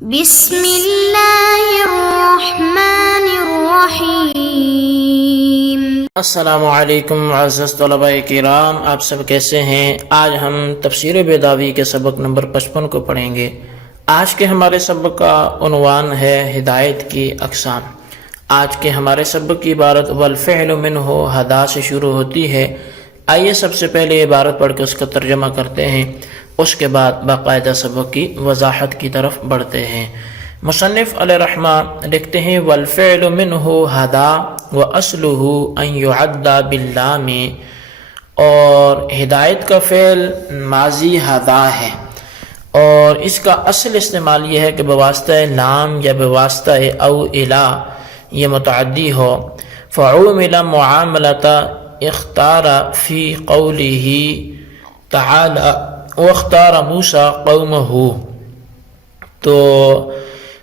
بسم اللہ الرحمن الرحیم۔ السلام علیکم معزز طلباء کرام، آپ سب کیسے ہیں؟ آج ہم تفسیر بیضاوی کے سبق نمبر 55 کو پڑھیں گے۔ آج کے ہمارے سبق کا عنوان ہے ہدایت کی اقسام۔ آج کے ہمارے سبق کی عبارت والفعل منہ ہدا سے شروع ہوتی ہے۔ آئیے سب سے پہلے عبارت پڑھ کے اس کا ترجمہ کرتے ہیں، اس کے بعد باقاعدہ سبق کی وضاحت کی طرف بڑھتے ہیں۔ مصنف علیہ رحمہ لکھتے ہیں والفعل منہ ہدا واصلہ ان یعد باللام، اور ہدایت کا فعل ماضی ہدا ہے، اور اس کا اصل استعمال یہ ہے کہ بواسطہ لام یا بواسطہ او الا یہ متعدی ہو۔ فعومل معاملۃ اختار فی قولہ تعالی واختار موسیٰ قومہ، تو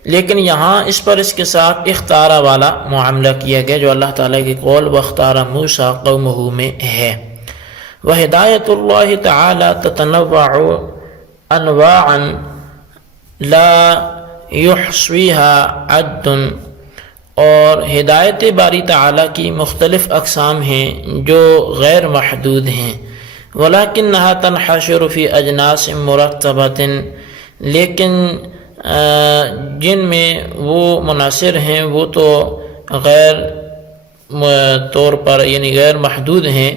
لیکن یہاں اس پر اس کے ساتھ اختارہ والا معاملہ کیا گیا جو اللہ تعالیٰ کی قول واختار موسیٰ قومہ میں ہے۔ وہدایت اللہ تعالی تتنوع انواعا لا یحصیہا عد، اور ہدایت باری تعالیٰ کی مختلف اقسام ہیں جو غیر محدود ہیں۔ ولیکنہا تنحشر فی اجناس مرتبۃ، لیکن جن میں وہ منحصر ہیں وہ تو غیر طور پر یعنی غیر محدود ہیں،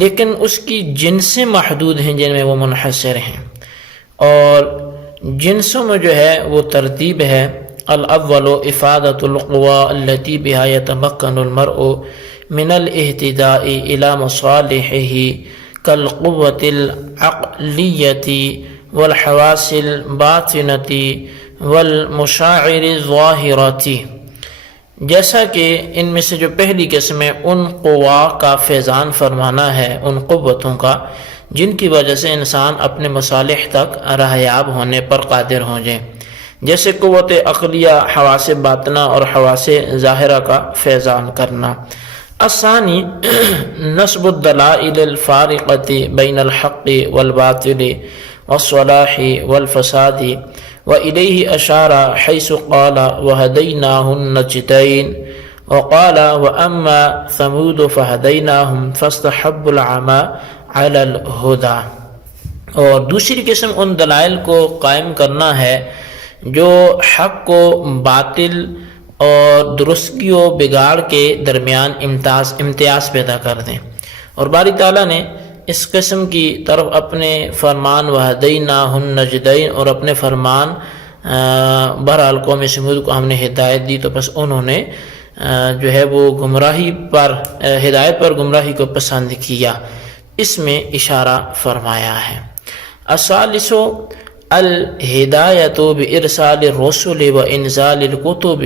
لیکن اس کی جنسیں محدود ہیں جن میں وہ منحصر ہیں، اور جنسوں میں جو ہے وہ ترتیب ہے۔ الاول افادۃ القوى التي بها يتمكن المرء من الاهتداء الى مصالحه كالقوة العقلیة والحواس الباطنة والمشاعر الظاہرة، جیسا کہ ان میں سے جو پہلی قسم ہے ان قوا کا فیضان فرمانا ہے، ان قوتوں کا جن کی وجہ سے انسان اپنے مصالح تک رہیاب ہونے پر قادر ہو جائے، جیسے قوت عقلیہ، حواس باطنہ اور حواس ظاہرہ کا فیضان کرنا۔ الثانی نصب الدلائل الفارقة بین الحق والباطل والصلاح والفساد، وإلیہ اشار حیث قال وہدیناہ النجدین، وقال واما ثمود فہدیناہم فاستحبوا العمى علی الہدی۔ اور دوسری قسم ان دلائل کو قائم کرنا ہے جو حق کو باطل اور درستگی و بگاڑ کے درمیان امتیاز پیدا کر دیں، اور باری تعالیٰ نے اس قسم کی طرف اپنے فرمان وہدیناہ النجدین اور اپنے فرمان بہرحال قوم سمود کو ہم نے ہدایت دی تو بس انہوں نے جو ہے وہ گمراہی پر ہدایت پر گمراہی کو پسند کیا، اس میں اشارہ فرمایا ہے۔ الثالث الہدایۃ بارسال الرسل و انزال الکتب،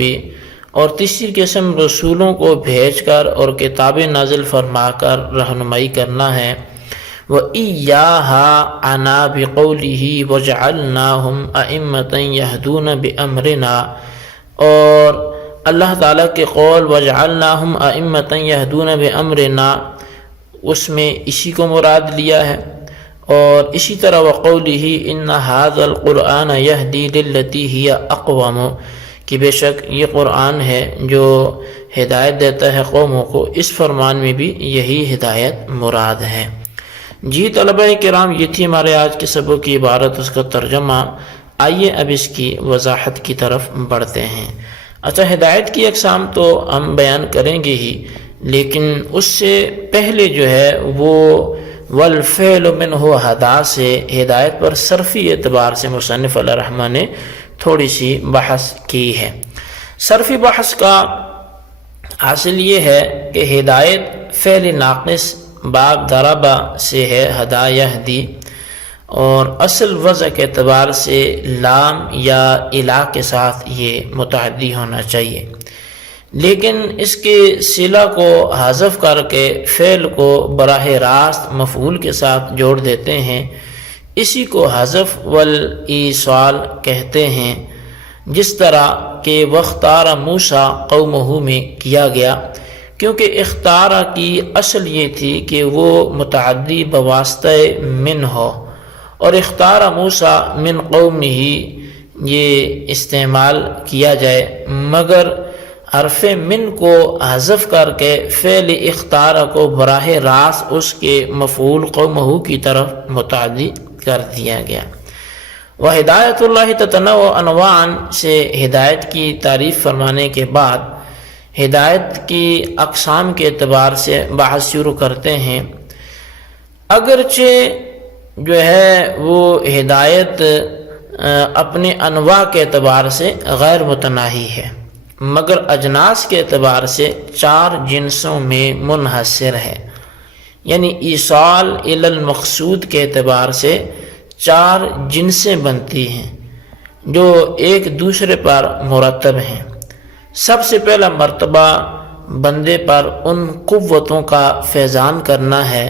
اور تیسری قسم رسولوں کو بھیج کر اور کتابیں نازل فرما کر رہنمائی کرنا ہے۔ وَإِيَّاهَا عَنَا بِقَوْلِهِ وَجَعَلْنَاهُمْ أَئِمَّةً يَهْدُونَ بِأَمْرِنَا، اور اللہ تعالیٰ کے قول وَجَعَلْنَاهُمْ أَئِمَّةً يَهْدُونَ بِأَمْرِنَا اس میں اسی کو مراد لیا ہے، اور اسی طرح وَقَوْلِهِ إِنَّ هَذَا الْقُرْآنَ يَهْدِي لِلَّتِي هِيَ أَقْوَمُ، کہ بے شک یہ قرآن ہے جو ہدایت دیتا ہے قوموں کو، اس فرمان میں بھی یہی ہدایت مراد ہے۔ جی طلبہ کرام، یہ تھی ہمارے آج کے سبق کی عبارت، اس کا ترجمہ۔ آئیے اب اس کی وضاحت کی طرف بڑھتے ہیں۔ اچھا، ہدایت کی اقسام تو ہم بیان کریں گے ہی، لیکن اس سے پہلے جو ہے وہ والفعل منہ ہدا سے ہدایت پر صرفی اعتبار سے مصنف علیہ رحمہ نے تھوڑی سی بحث کی ہے۔ صرفی بحث کا حاصل یہ ہے کہ ہدایت فعل ناقص باب ضربہ سے ہے، ہدا یہدی، اور اصل وضع کے اعتبار سے لام یا الا کے ساتھ یہ متعدی ہونا چاہیے، لیکن اس کے صلہ کو حذف کر کے فعل کو براہ راست مفعول کے ساتھ جوڑ دیتے ہیں، اسی کو حذف والایصال کہتے ہیں، جس طرح کہ واختار موسیٰ قومہ میں کیا گیا، کیونکہ اختارہ کی اصل یہ تھی کہ وہ متعدی بواسطہ من ہو، اور اختار موسیٰ من قومہ یہ استعمال کیا جائے، مگر حرف من کو حذف کر کے فعل اختار کو براہ راست اس کے مفعول قومہ کی طرف متعدی کر دیا گیا۔ وہدایت اللہ تتنوع انواعا سے ہدایت کی تعریف فرمانے کے بعد ہدایت کی اقسام کے اعتبار سے بحث شروع کرتے ہیں۔ اگرچہ جو ہے وہ ہدایت اپنے انواع کے اعتبار سے غیر متناہی ہے، مگر اجناس کے اعتبار سے 4 جنسوں میں منحصر ہے، یعنی ایصال الی المقصود کے اعتبار سے 4 جنسیں بنتی ہیں جو ایک دوسرے پر مرتب ہیں۔ سب سے پہلا مرتبہ بندے پر ان قوتوں کا فیضان کرنا ہے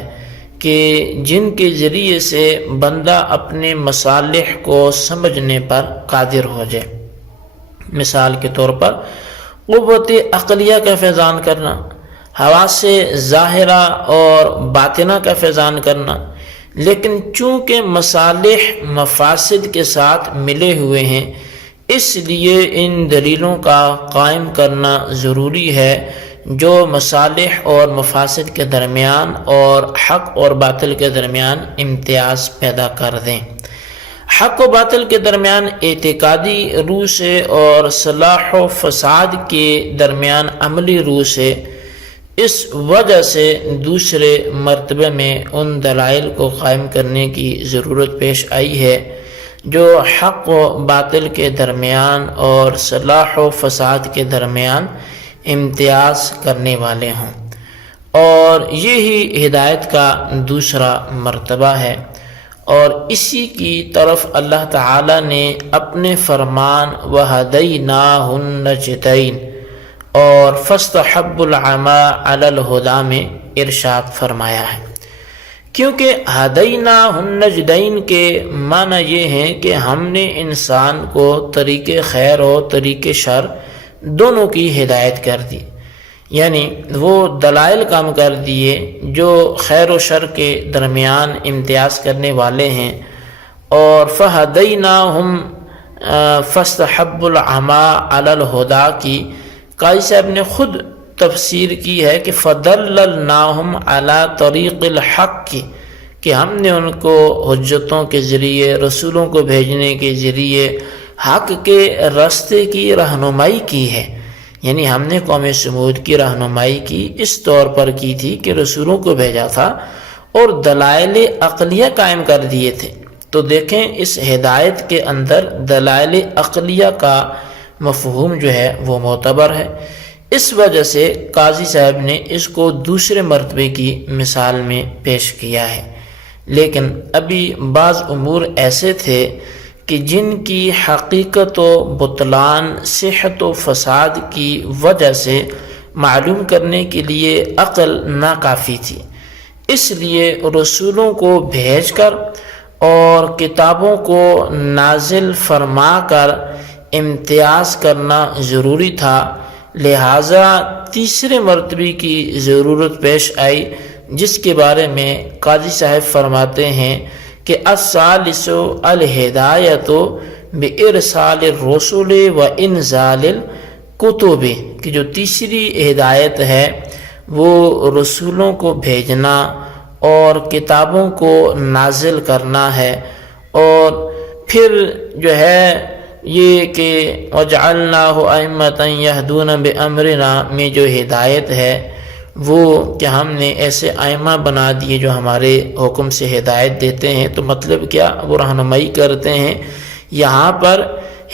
کہ جن کے ذریعے سے بندہ اپنے مصالح کو سمجھنے پر قادر ہو جائے۔ مثال کے طور پر قوت عقلیہ کا فیضان کرنا، حواس ظاہرہ اور باطنہ کا فیضان کرنا، لیکن چونکہ مصالح مفاسد کے ساتھ ملے ہوئے ہیں اس لیے ان دلیلوں کا قائم کرنا ضروری ہے جو مصالح اور مفاسد کے درمیان اور حق اور باطل کے درمیان امتیاز پیدا کر دیں۔ حق و باطل کے درمیان اعتقادی روح سے اور صلاح و فساد کے درمیان عملی روح سے، اس وجہ سے دوسرے مرتبے میں ان دلائل کو قائم کرنے کی ضرورت پیش آئی ہے جو حق و باطل کے درمیان اور صلاح و فساد کے درمیان امتیاز کرنے والے ہوں، اور یہی ہدایت کا دوسرا مرتبہ ہے، اور اسی کی طرف اللہ تعالی نے اپنے فرمان وَهَدَيْنَاهُ النَّجْدَيْنِ اور فَاسْتَحَبُّوا الْعَمَىٰ عَلَى الْهُدَىٰ میں ارشاد فرمایا ہے، کیونکہ ہدیناہ النجدین کے معنی یہ ہیں کہ ہم نے انسان کو طریق خیر و طریق شر دونوں کی ہدایت کر دی، یعنی وہ دلائل کام کر دیے جو خیر و شر کے درمیان امتیاز کرنے والے ہیں، اور فہدیناہم فاستحبوا العمیٰ علی الہدیٰ کی قاضی صاحب نے خود تفسیر کی ہے کہ فدللناہم علی طریق الحق کی، کہ ہم نے ان کو حجتوں کے ذریعے، رسولوں کو بھیجنے کے ذریعے حق کے راستے کی رہنمائی کی ہے، یعنی ہم نے قوم سمود کی رہنمائی کی اس طور پر کی تھی کہ رسولوں کو بھیجا تھا اور دلائل عقلیہ قائم کر دیے تھے۔ تو دیکھیں اس ہدایت کے اندر دلائل عقلیہ کا مفہوم جو ہے وہ معتبر ہے، اس وجہ سے قاضی صاحب نے اس کو دوسرے مرتبے کی مثال میں پیش کیا ہے۔ لیکن ابھی بعض امور ایسے تھے کہ جن کی حقیقت و بطلان صحت و فساد کی وجہ سے معلوم کرنے کے لیے عقل ناکافی تھی، اس لیے رسولوں کو بھیج کر اور کتابوں کو نازل فرما کر امتیاز کرنا ضروری تھا، لہٰذا تیسرے مرتبے کی ضرورت پیش آئی، جس کے بارے میں قاضی صاحب فرماتے ہیں کہ الثالث الہدایۃ بارسال الرسل و انزال الکتب، کہ جو تیسری ہدایت ہے وہ رسولوں کو بھیجنا اور کتابوں کو نازل کرنا ہے، اور پھر جو ہے یہ کہ وجعلناہ ائمۃ یہدون بامرنا میں جو ہدایت ہے وہ کہ ہم نے ایسے ائمہ بنا دیے جو ہمارے حکم سے ہدایت دیتے ہیں۔ تو مطلب کیا؟ وہ رہنمائی کرتے ہیں۔ یہاں پر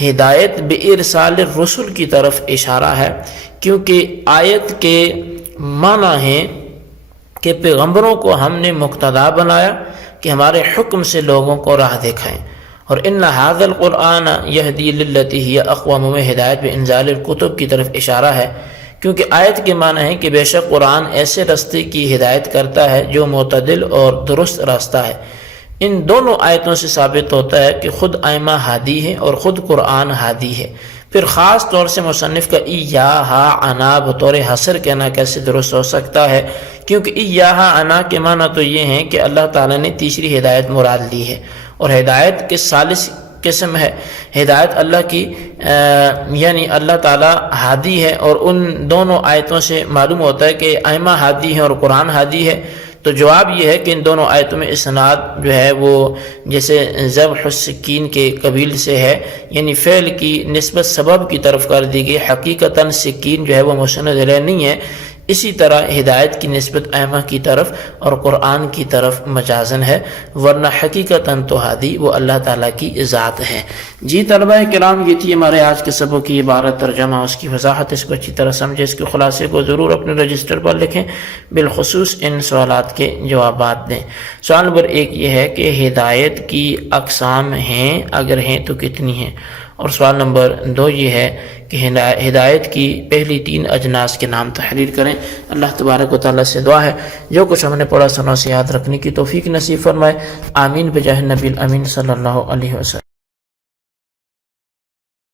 ہدایت بارسال الرسل کی طرف اشارہ ہے، کیونکہ آیت کے معنی ہیں کہ پیغمبروں کو ہم نے مقتدا بنایا کہ ہمارے حکم سے لوگوں کو راہ دکھائیں، اور ان ھذا القرآن یہدی للتی ہی اقوم میں ہدایت بانزال الکتب کی طرف اشارہ ہے، کیونکہ آیت کے معنی ہے کہ بے شک قرآن ایسے راستے کی ہدایت کرتا ہے جو معتدل اور درست راستہ ہے۔ ان دونوں آیتوں سے ثابت ہوتا ہے کہ خود ائمہ ہادی ہے اور خود قرآن ہادی ہے۔ پھر خاص طور سے مصنف کا ایہا انا بطور حصر کہنا کیسے درست ہو سکتا ہے، کیونکہ ایہا انا کے معنی تو یہ ہیں کہ اللہ تعالیٰ نے تیسری ہدایت مراد لی ہے، اور ہدایت کے ثالث قسم ہے۔ ہدایت اللہ کی یعنی اللہ تعالی ہادی ہے، اور ان دونوں آیتوں سے معلوم ہوتا ہے کہ ائمہ ہادی ہیں اور قرآن ہادی ہے۔ تو جواب یہ ہے کہ ان دونوں آیتوں میں اسناد جو ہے وہ جیسے ذبح السکین کے قبیل سے ہے، یعنی فعل کی نسبت سبب کی طرف کر دی گئی، حقیقتاً سکین جو ہے وہ مسند علیہ نہیں ہے۔ اسی طرح ہدایت کی نسبت ائمہ کی طرف اور قرآن کی طرف مجازن ہے، ورنہ حقیقتاً تو ہادی وہ اللہ تعالیٰ کی ذات ہے۔ جی طلبہ کرام، یہ تھی ہمارے آج کے سبق کی عبارت ترجمہ، اس کی وضاحت، اس کو اچھی طرح سمجھے، اس کے خلاصے کو ضرور اپنے رجسٹر پر لکھیں، بالخصوص ان سوالات کے جوابات دیں۔ سوال نمبر 1 یہ ہے کہ ہدایت کی اقسام ہیں، اگر ہیں تو کتنی ہیں؟ اور سوال نمبر 2 یہ ہے کہ ہدایت کی پہلی 3 اجناس کے نام تحریر کریں۔ اللہ تبارک و تعالیٰ سے دعا ہے جو کچھ ہم نے پڑھا سنا سے یاد رکھنے کی توفیق نصیب فرمائے۔ آمین بجاہ نبی الامین صلی اللہ علیہ وسلم۔